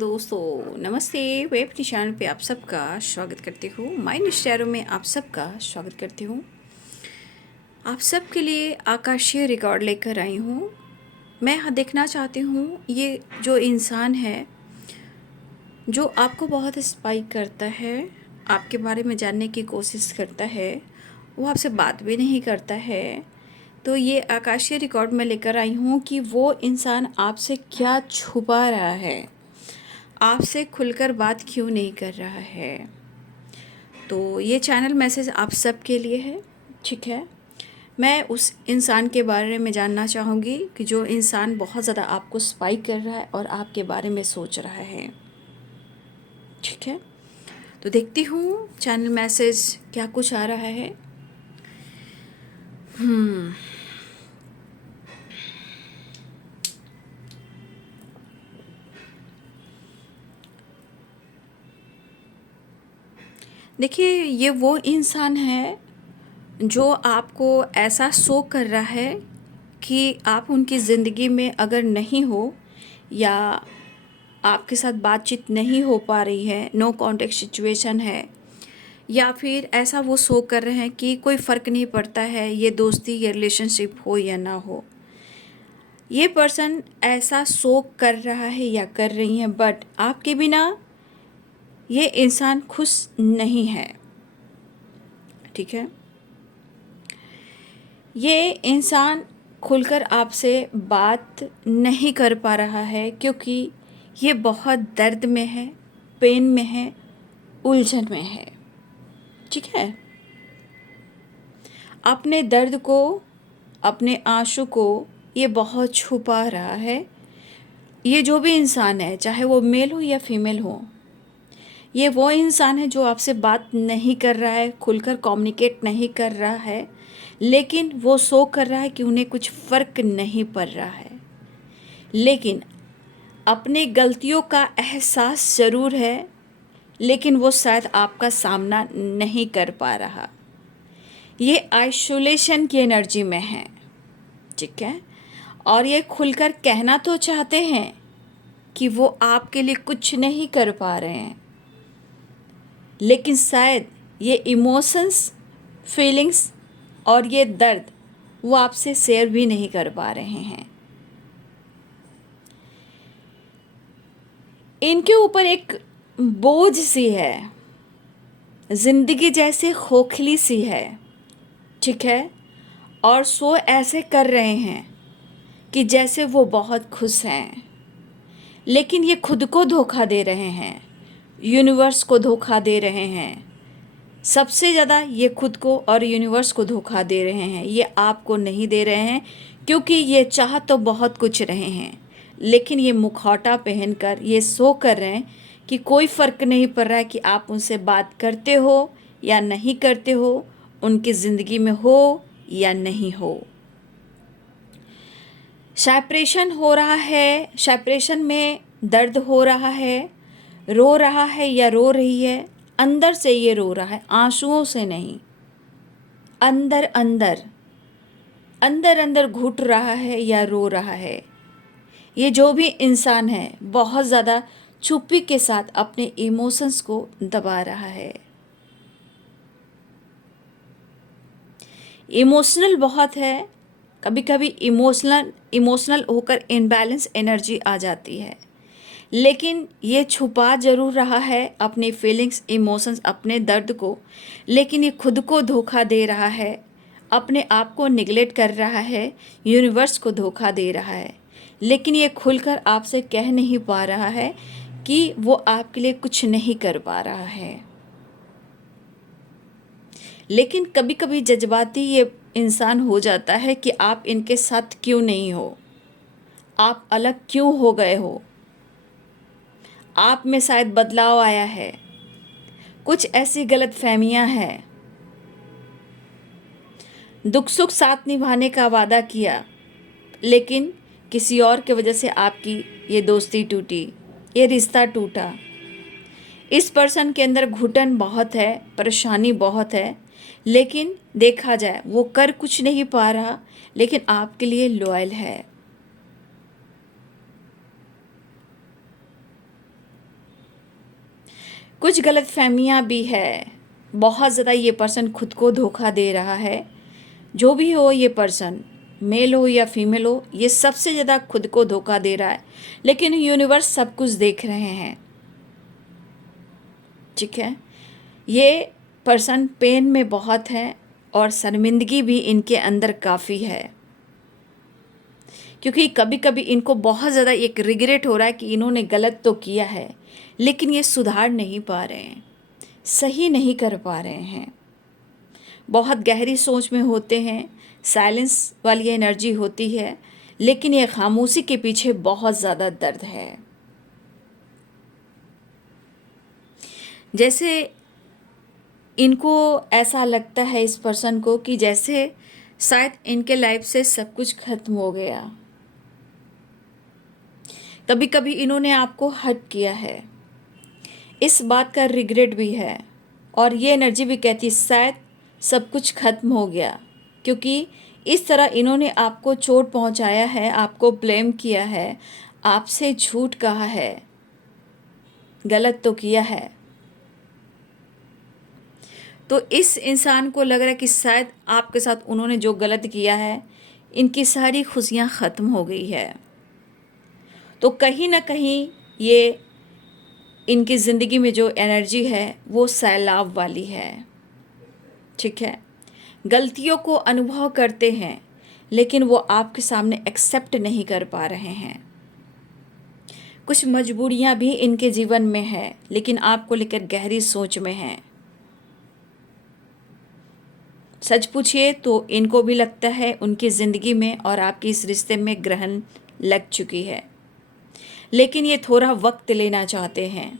दोस्तों, नमस्ते। वेब की चैनल पे आप सबका स्वागत करती हूँ। माइंड स्टैरो में आप सबका स्वागत करती हूँ। आप सबके लिए आकाशीय रिकॉर्ड लेकर आई हूँ। मैं देखना चाहती हूँ ये जो इंसान है जो आपको बहुत स्पाइक करता है, आपके बारे में जानने की कोशिश करता है, वो आपसे बात भी नहीं करता है। तो ये आकाशीय रिकॉर्ड में लेकर आई हूँ कि वो इंसान आपसे क्या छुपा रहा है, आपसे खुलकर बात क्यों नहीं कर रहा है। तो ये चैनल मैसेज आप सबके लिए है, ठीक है। मैं उस इंसान के बारे में जानना चाहूँगी कि जो इंसान बहुत ज़्यादा आपको स्पाइक कर रहा है और आपके बारे में सोच रहा है, ठीक है। तो देखती हूँ चैनल मैसेज क्या कुछ आ रहा है। देखिए, ये वो इंसान है जो आपको ऐसा शो कर रहा है कि आप उनकी ज़िंदगी में अगर नहीं हो या आपके साथ बातचीत नहीं हो पा रही है, नो कॉन्टेक्ट सिचुएशन है, या फिर ऐसा वो शो कर रहे हैं कि कोई फ़र्क नहीं पड़ता है ये दोस्ती या रिलेशनशिप हो या ना हो। ये पर्सन ऐसा शो कर रहा है या कर रही हैं, बट आपके बिना ये इंसान खुश नहीं है, ठीक है। ये इंसान खुलकर आपसे बात नहीं कर पा रहा है क्योंकि ये बहुत दर्द में है, पेन में है, उलझन में है, ठीक है। अपने दर्द को, अपने आंसू को ये बहुत छुपा रहा है। ये जो भी इंसान है, चाहे वो मेल हो या फीमेल हो, ये वो इंसान है जो आपसे बात नहीं कर रहा है, खुलकर कम्युनिकेट नहीं कर रहा है, लेकिन वो शो कर रहा है कि उन्हें कुछ फ़र्क नहीं पड़ रहा है। लेकिन अपने गलतियों का एहसास ज़रूर है, लेकिन वो शायद आपका सामना नहीं कर पा रहा। ये आइसोलेशन की एनर्जी में है, ठीक है। और ये खुलकर कहना तो चाहते हैं कि वो आपके लिए कुछ नहीं कर पा रहे हैं, लेकिन शायद ये इमोशंस, फीलिंग्स और ये दर्द वो आपसे शेयर भी नहीं कर पा रहे हैं। इनके ऊपर एक बोझ सी है, ज़िंदगी जैसे खोखली सी है, ठीक है। और सो ऐसे कर रहे हैं कि जैसे वो बहुत खुश हैं, लेकिन ये खुद को धोखा दे रहे हैं, यूनिवर्स को धोखा दे रहे हैं। सबसे ज़्यादा ये खुद को और यूनिवर्स को धोखा दे रहे हैं, ये आपको नहीं दे रहे हैं, क्योंकि ये चाह तो बहुत कुछ रहे हैं, लेकिन ये मुखौटा पहनकर ये शो कर रहे हैं कि कोई फ़र्क नहीं पड़ रहा है कि आप उनसे बात करते हो या नहीं करते हो, उनकी ज़िंदगी में हो या नहीं हो। सेपरेशन हो रहा है, सेपरेशन में दर्द हो रहा है, रो रहा है या रो रही है, अंदर से ये रो रहा है, आंसुओं से नहीं, अंदर अंदर अंदर अंदर घुट रहा है या रो रहा है। ये जो भी इंसान है बहुत ज़्यादा चुप्पी के साथ अपने इमोशंस को दबा रहा है, इमोशनल बहुत है। कभी कभी इमोशनल होकर इनबैलेंस एनर्जी आ जाती है, लेकिन ये छुपा ज़रूर रहा है अपनी फीलिंग्स, इमोशंस, अपने दर्द को, लेकिन ये खुद को धोखा दे रहा है, अपने आप को निगलेक्ट कर रहा है, यूनिवर्स को धोखा दे रहा है, लेकिन ये खुलकर आपसे कह नहीं पा रहा है कि वो आपके लिए कुछ नहीं कर पा रहा है। लेकिन कभी कभी जज्बाती ये इंसान हो जाता है कि आप इनके साथ क्यों नहीं हो, आप अलग क्यों हो गए हो, आप में शायद बदलाव आया है, कुछ ऐसी गलतफहमियां हैं, दुख सुख साथ निभाने का वादा किया, लेकिन किसी और की वजह से आपकी ये दोस्ती टूटी, ये रिश्ता टूटा। इस पर्सन के अंदर घुटन बहुत है, परेशानी बहुत है, लेकिन देखा जाए वो कर कुछ नहीं पा रहा, लेकिन आपके लिए लॉयल है। कुछ गलतफहमियाँ भी है, बहुत ज़्यादा ये पर्सन खुद को धोखा दे रहा है। जो भी हो ये पर्सन, मेल हो या फीमेल हो, ये सबसे ज़्यादा खुद को धोखा दे रहा है, लेकिन यूनिवर्स सब कुछ देख रहे हैं। ठीक है, ये पर्सन पेन में बहुत है और शर्मिंदगी भी इनके अंदर काफ़ी है, क्योंकि कभी कभी इनको बहुत ज़्यादा एक रिग्रेट हो रहा है कि इन्होंने गलत तो किया है, लेकिन ये सुधार नहीं पा रहे हैं, सही नहीं कर पा रहे हैं। बहुत गहरी सोच में होते हैं, साइलेंस वाली एनर्जी होती है, लेकिन ये खामोशी के पीछे बहुत ज़्यादा दर्द है। जैसे इनको ऐसा लगता है इस पर्सन को कि जैसे शायद इनके लाइफ से सब कुछ खत्म हो गया। कभी कभी इन्होंने आपको हर्ट किया है, इस बात का रिग्रेट भी है, और ये एनर्जी भी कहती है शायद सब कुछ खत्म हो गया, क्योंकि इस तरह इन्होंने आपको चोट पहुंचाया है, आपको ब्लेम किया है, आपसे झूठ कहा है, गलत तो किया है। तो इस इंसान को लग रहा है कि शायद आपके साथ उन्होंने जो गलत किया है, इनकी सारी खुशियां ख़त्म हो गई है। तो कहीं ना कहीं ये इनकी ज़िंदगी में जो एनर्जी है वो सैलाब वाली है। ठीक है, गलतियों को अनुभव करते हैं, लेकिन वो आपके सामने एक्सेप्ट नहीं कर पा रहे हैं। कुछ मजबूरियां भी इनके जीवन में है, लेकिन आपको लेकर गहरी सोच में हैं। सच पूछिए तो इनको भी लगता है उनकी ज़िंदगी में और आपके इस रिश्ते में ग्रहण लग चुकी है, लेकिन ये थोड़ा वक्त लेना चाहते हैं,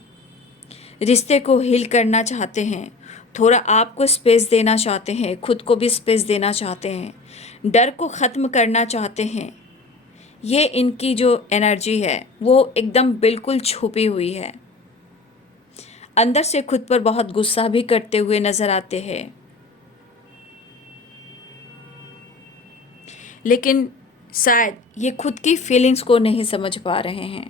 रिश्ते को हील करना चाहते हैं, थोड़ा आपको स्पेस देना चाहते हैं, खुद को भी स्पेस देना चाहते हैं, डर को ख़त्म करना चाहते हैं। ये इनकी जो एनर्जी है वो एकदम बिल्कुल छुपी हुई है। अंदर से खुद पर बहुत गुस्सा भी करते हुए नज़र आते हैं, लेकिन शायद ये खुद की फीलिंग्स को नहीं समझ पा रहे हैं।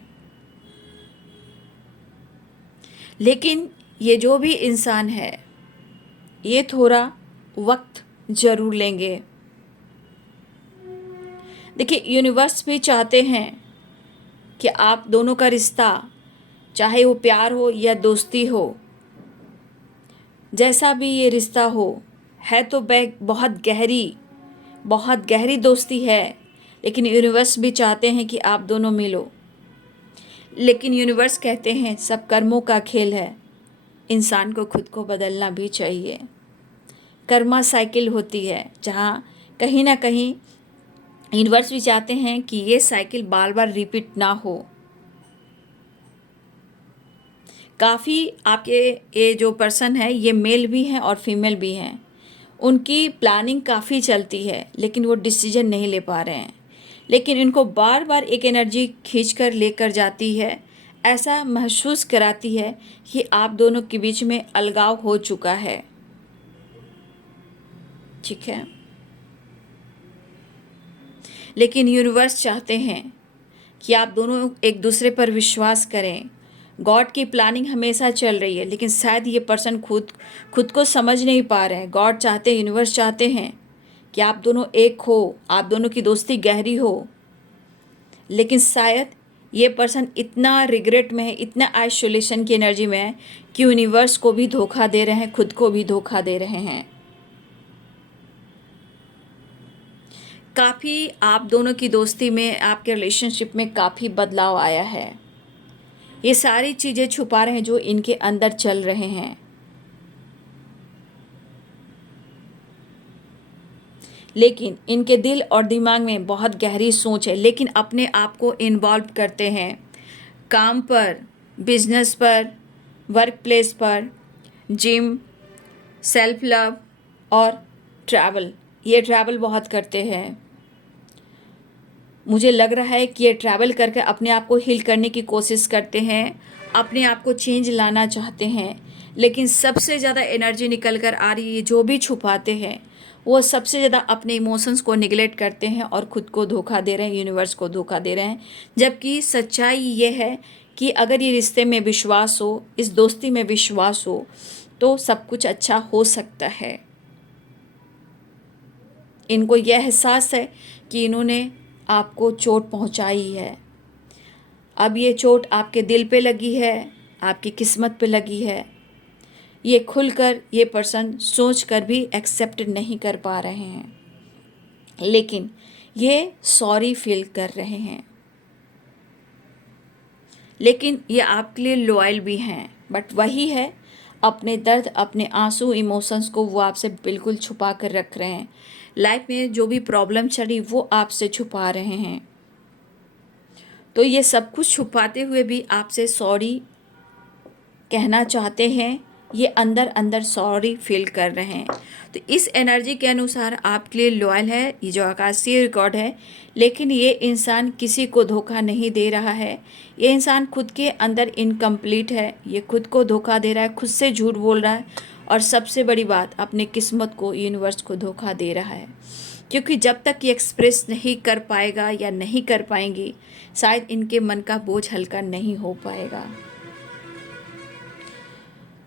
लेकिन ये जो भी इंसान है, ये थोड़ा वक्त ज़रूर लेंगे। देखिए, यूनिवर्स भी चाहते हैं कि आप दोनों का रिश्ता, चाहे वो प्यार हो या दोस्ती हो, जैसा भी ये रिश्ता हो, है तो बहुत गहरी दोस्ती है, लेकिन यूनिवर्स भी चाहते हैं कि आप दोनों मिलो। लेकिन यूनिवर्स कहते हैं सब कर्मों का खेल है, इंसान को खुद को बदलना भी चाहिए। कर्मा साइकिल होती है, जहाँ कहीं ना कहीं यूनिवर्स भी चाहते हैं कि ये साइकिल बार बार रिपीट ना हो। काफ़ी आपके ये जो पर्सन है, ये मेल भी हैं और फीमेल भी हैं, उनकी प्लानिंग काफ़ी चलती है, लेकिन वो डिसीजन नहीं ले पा रहे हैं। लेकिन इनको बार बार एक एनर्जी खींच कर लेकर जाती है, ऐसा महसूस कराती है कि आप दोनों के बीच में अलगाव हो चुका है। ठीक है, लेकिन यूनिवर्स चाहते हैं कि आप दोनों एक दूसरे पर विश्वास करें। गॉड की प्लानिंग हमेशा चल रही है, लेकिन शायद ये पर्सन खुद को समझ नहीं पा रहे हैं। गॉड चाहते हैं, यूनिवर्स चाहते हैं कि आप दोनों एक हो, आप दोनों की दोस्ती गहरी हो, लेकिन शायद ये पर्सन इतना रिग्रेट में है, इतना आइसोलेशन की एनर्जी में है कि यूनिवर्स को भी धोखा दे रहे हैं, खुद को भी धोखा दे रहे हैं। काफ़ी आप दोनों की दोस्ती में, आपके रिलेशनशिप में काफ़ी बदलाव आया है। ये सारी चीज़ें छुपा रहे हैं जो इनके अंदर चल रहे हैं। लेकिन इनके दिल और दिमाग में बहुत गहरी सोच है, लेकिन अपने आप को इन्वॉल्व करते हैं काम पर, बिजनेस पर, वर्क प्लेस पर, जिम, सेल्फ लव और ट्रैवल। ये ट्रैवल बहुत करते हैं। मुझे लग रहा है कि ये ट्रैवल करके अपने आप को हील करने की कोशिश करते हैं, अपने आप को चेंज लाना चाहते हैं, लेकिन सबसे ज़्यादा एनर्जी निकल कर आ रही है, जो भी छुपाते हैं वो सबसे ज़्यादा अपने इमोशंस को निगलेक्ट करते हैं और ख़ुद को धोखा दे रहे हैं, यूनिवर्स को धोखा दे रहे हैं। जबकि सच्चाई ये है कि अगर ये रिश्ते में विश्वास हो, इस दोस्ती में विश्वास हो, तो सब कुछ अच्छा हो सकता है। इनको यह एहसास है कि इन्होंने आपको चोट पहुंचाई है। अब ये चोट आपके दिल पे लगी है, आपकी किस्मत पे लगी है। ये खुलकर ये पर्सन सोच कर भी एक्सेप्ट नहीं कर पा रहे हैं, लेकिन ये सॉरी फील कर रहे हैं। लेकिन ये आपके लिए लॉयल भी हैं, बट वही है, अपने दर्द, अपने आंसू, इमोशंस को वो आपसे बिल्कुल छुपा कर रख रहे हैं। लाइफ में जो भी प्रॉब्लम चली वो आपसे छुपा रहे हैं। तो ये सब कुछ छुपाते हुए भी आपसे सॉरी कहना चाहते हैं। ये अंदर अंदर सॉरी फील कर रहे हैं। तो इस एनर्जी के अनुसार आपके लिए लॉयल है, ये जो आकाशीय रिकॉर्ड है। लेकिन ये इंसान किसी को धोखा नहीं दे रहा है। ये इंसान खुद के अंदर इनकम्प्लीट है। ये खुद को धोखा दे रहा है, खुद से झूठ बोल रहा है, और सबसे बड़ी बात, अपने किस्मत को, यूनिवर्स को धोखा दे रहा है। क्योंकि जब तक ये एक्सप्रेस नहीं कर पाएगा या नहीं कर पाएंगी, शायद इनके मन का बोझ हल्का नहीं हो पाएगा।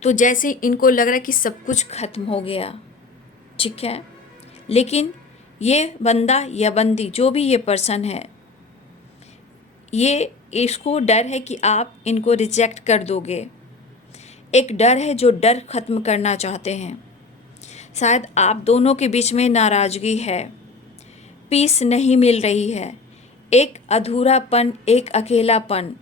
तो जैसे इनको लग रहा है कि सब कुछ खत्म हो गया, ठीक है, लेकिन ये बंदा या बंदी, जो भी ये पर्सन है, ये इसको डर है कि आप इनको रिजेक्ट कर दोगे। एक डर है जो डर ख़त्म करना चाहते हैं। शायद आप दोनों के बीच में नाराज़गी है, पीस नहीं मिल रही है, एक अधूरापन, एक अकेलापन,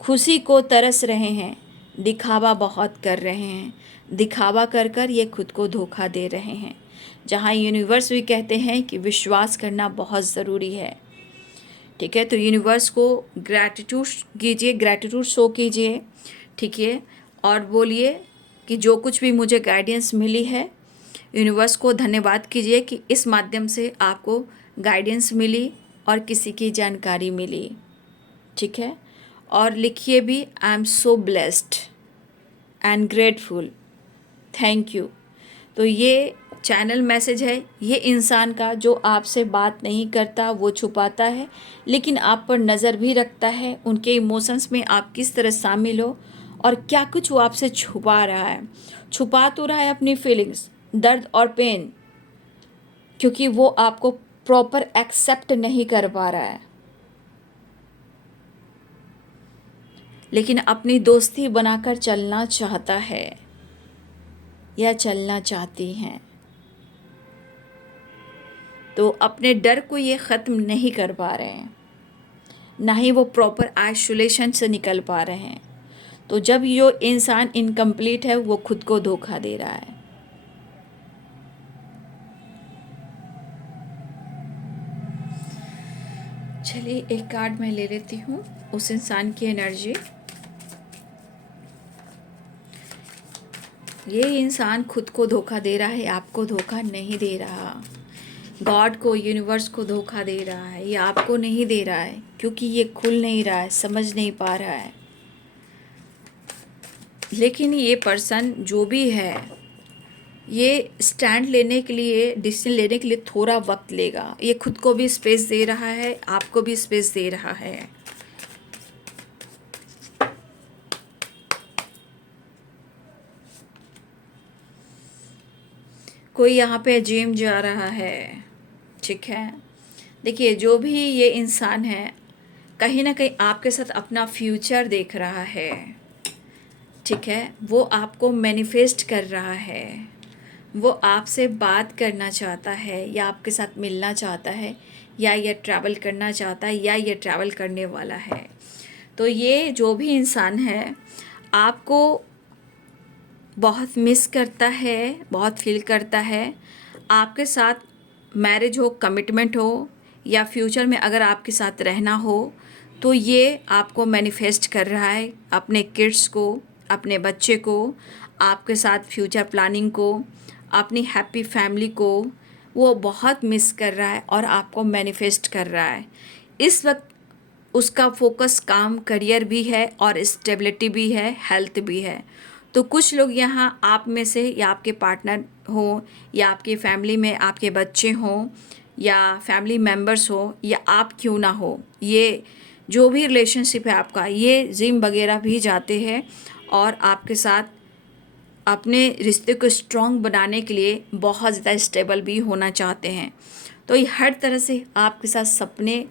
खुशी को तरस रहे हैं, दिखावा बहुत कर रहे हैं। दिखावा कर कर ये खुद को धोखा दे रहे हैं। जहाँ यूनिवर्स भी कहते हैं कि विश्वास करना बहुत ज़रूरी है, ठीक है। तो यूनिवर्स को ग्रैटिट्यूड कीजिए, ग्रैटिट्यूड शो कीजिए, ठीक है, और बोलिए कि जो कुछ भी मुझे गाइडेंस मिली है, यूनिवर्स को धन्यवाद कीजिए कि इस माध्यम से आपको गाइडेंस मिली और किसी की जानकारी मिली, ठीक है। और लिखिए भी, I am so blessed and grateful, thank you. तो ये चैनल मैसेज है ये इंसान का, जो आपसे बात नहीं करता, वो छुपाता है, लेकिन आप पर नज़र भी रखता है। उनके इमोशंस में आप किस तरह शामिल हो और क्या कुछ वो आपसे छुपा रहा है। छुपा तो रहा है अपनी फीलिंग्स, दर्द और पेन, क्योंकि वो आपको प्रॉपर एक्सेप्ट नहीं कर पा रहा है, लेकिन अपनी दोस्ती बनाकर चलना चाहता है या चलना चाहती हैं। तो अपने डर को ये ख़त्म नहीं कर पा रहे हैं, ना ही वो प्रॉपर आइसोलेशन से निकल पा रहे हैं। तो जब ये इंसान इनकम्प्लीट है, वो खुद को धोखा दे रहा है। चलिए एक कार्ड मैं ले लेती हूँ, उस इंसान की एनर्जी। ये इंसान खुद को धोखा दे रहा है, आपको धोखा नहीं दे रहा। गॉड को, यूनिवर्स को धोखा दे रहा है, ये आपको नहीं दे रहा है, क्योंकि ये खुल नहीं रहा है, समझ नहीं पा रहा है। लेकिन ये पर्सन जो भी है, ये स्टैंड लेने के लिए, डिसीजन लेने के लिए थोड़ा वक्त लेगा। ये खुद को भी स्पेस दे रहा है, आपको भी स्पेस दे रहा है। कोई यहाँ पे जिम जा रहा है, ठीक है। देखिए, जो भी ये इंसान है, कहीं ना कहीं आपके साथ अपना फ्यूचर देख रहा है, ठीक है। वो आपको मैनिफेस्ट कर रहा है, वो आपसे बात करना चाहता है, या आपके साथ मिलना चाहता है, या ये ट्रैवल करना चाहता है, या ये ट्रैवल करने वाला है। तो ये जो भी इंसान है, आपको बहुत मिस करता है, बहुत फील करता है। आपके साथ मैरिज हो, कमिटमेंट हो, या फ्यूचर में अगर आपके साथ रहना हो, तो ये आपको मैनिफेस्ट कर रहा है, अपने किड्स को, अपने बच्चे को, आपके साथ फ्यूचर प्लानिंग को, अपनी हैप्पी फैमिली को वो बहुत मिस कर रहा है और आपको मैनिफेस्ट कर रहा है। इस वक्त उसका फोकस काम, करियर भी है और स्टेबिलिटी भी है, हेल्थ भी है। तो कुछ लोग यहाँ आप में से, या आपके पार्टनर हो, या आपकी फैमिली में आपके बच्चे हों, या फैमिली मेम्बर्स हो, या आप क्यों ना हो, ये जो भी रिलेशनशिप है आपका, ये जिम वगैरह भी जाते हैं और आपके साथ अपने रिश्ते को स्ट्रॉन्ग बनाने के लिए बहुत ज़्यादा स्टेबल भी होना चाहते हैं। तो ये हर तरह से आपके साथ सपने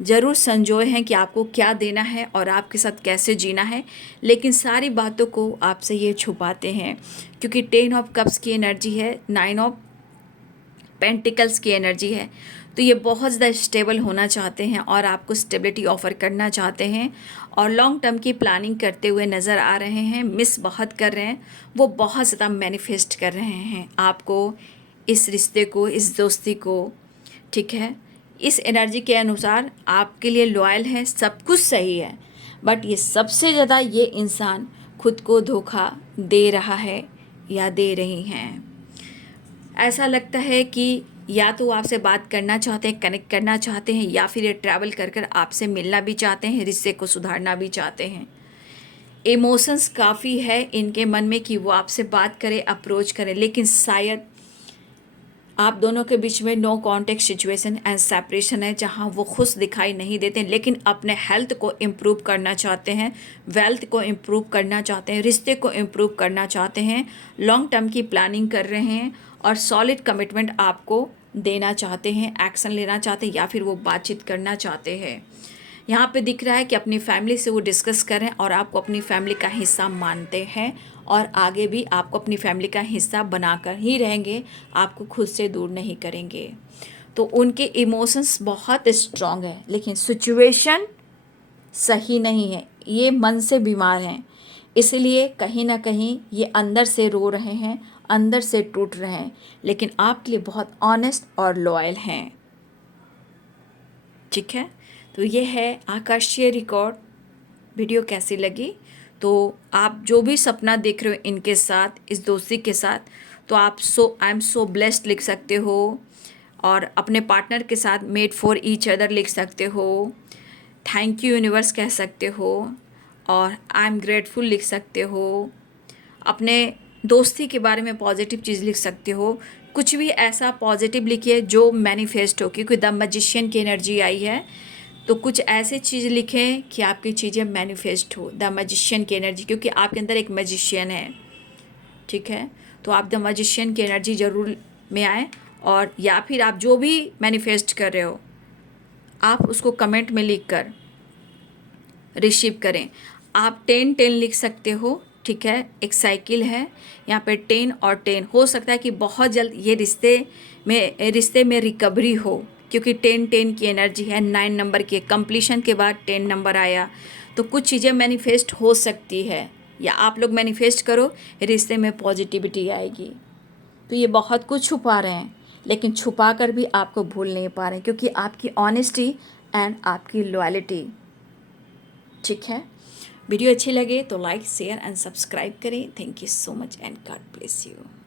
ज़रूर संजोए हैं कि आपको क्या देना है और आपके साथ कैसे जीना है, लेकिन सारी बातों को आपसे ये छुपाते हैं, क्योंकि 10 ऑफ कप्स की एनर्जी है, 9 ऑफ पेंटिकल्स की एनर्जी है। तो ये बहुत ज़्यादा स्टेबल होना चाहते हैं और आपको स्टेबिलिटी ऑफ़र करना चाहते हैं और लॉन्ग टर्म की प्लानिंग करते हुए नज़र आ रहे हैं। मिस बहुत कर रहे हैं, वो बहुत ज़्यादा मैनिफेस्ट कर रहे हैं आपको, इस रिश्ते को, इस दोस्ती को। ठीक है, इस एनर्जी के अनुसार आपके लिए लॉयल है, सब कुछ सही है, बट ये सबसे ज़्यादा ये इंसान खुद को धोखा दे रहा है या दे रही हैं। ऐसा लगता है कि या तो आपसे बात करना चाहते हैं, कनेक्ट करना चाहते हैं, या फिर ये ट्रैवल कर कर आपसे मिलना भी चाहते हैं, रिश्ते को सुधारना भी चाहते हैं। इमोशंस काफ़ी है इनके मन में कि वो आपसे बात करें, अप्रोच करें, लेकिन शायद आप दोनों के बीच में no contact situation and separation है, जहां वो खुश दिखाई नहीं देते, लेकिन अपने हेल्थ को इम्प्रूव करना चाहते हैं, वेल्थ को इम्प्रूव करना चाहते हैं, रिश्ते को इम्प्रूव करना चाहते हैं, लॉन्ग टर्म की प्लानिंग कर रहे हैं और सॉलिड कमिटमेंट आपको देना चाहते हैं, एक्शन लेना चाहते हैं, या फिर वो बातचीत करना चाहते हैं। यहाँ पे दिख रहा है कि अपनी फैमिली से वो डिस्कस कर रहे हैं और आपको अपनी फैमिली का हिस्सा मानते हैं और आगे भी आपको अपनी फैमिली का हिस्सा बनाकर ही रहेंगे, आपको खुद से दूर नहीं करेंगे। तो उनके इमोशंस बहुत स्ट्रॉन्ग है, लेकिन सिचुएशन सही नहीं है, ये मन से बीमार हैं, इसलिए कहीं ना कहीं ये अंदर से रो रहे हैं, अंदर से टूट रहे हैं, लेकिन आपके लिए बहुत ऑनेस्ट और लॉयल हैं। ठीक है, तो ये है आकाशीय रिकॉर्ड। वीडियो कैसी लगी? तो आप जो भी सपना देख रहे हो इनके साथ, इस दोस्ती के साथ, तो आप आई एम सो ब्लेस्ड लिख सकते हो, और अपने पार्टनर के साथ मेड फॉर ईच अदर लिख सकते हो, थैंक यू यूनिवर्स कह सकते हो, और आई एम ग्रेटफुल लिख सकते हो, अपने दोस्ती के बारे में पॉजिटिव चीज़ लिख सकते हो। कुछ भी ऐसा पॉजिटिव लिखिए जो मैनिफेस्ट हो, क्योंकि द मैजिशियन की एनर्जी आई है, तो कुछ ऐसे चीज़ लिखें कि आपकी चीज़ें मैनिफेस्ट हो, द मैजिशियन की एनर्जी, क्योंकि आपके अंदर एक मैजिशियन है। ठीक है, तो आप द मैजिशियन की एनर्जी ज़रूर में आए, और या फिर आप जो भी मैनिफेस्ट कर रहे हो आप उसको कमेंट में लिख कर रिसीव करें। आप 10-10 लिख सकते हो। ठीक है, एक साइकिल है यहाँ पे 10 और 10, हो सकता है कि बहुत जल्द ये रिश्ते में रिकवरी हो, क्योंकि 10-10 की एनर्जी है, 9 नंबर की कंप्लीशन के बाद 10 नंबर आया, तो कुछ चीज़ें मैनिफेस्ट हो सकती है, या आप लोग मैनिफेस्ट करो, रिश्ते में पॉजिटिविटी आएगी। तो ये बहुत कुछ छुपा रहे हैं, लेकिन छुपा कर भी आपको भूल नहीं पा रहे हैं, क्योंकि आपकी ऑनेस्टी एंड आपकी लॉयल्टी। ठीक है, वीडियो अच्छी लगे तो लाइक, शेयर एंड सब्सक्राइब करें। Thank you so much and God bless you.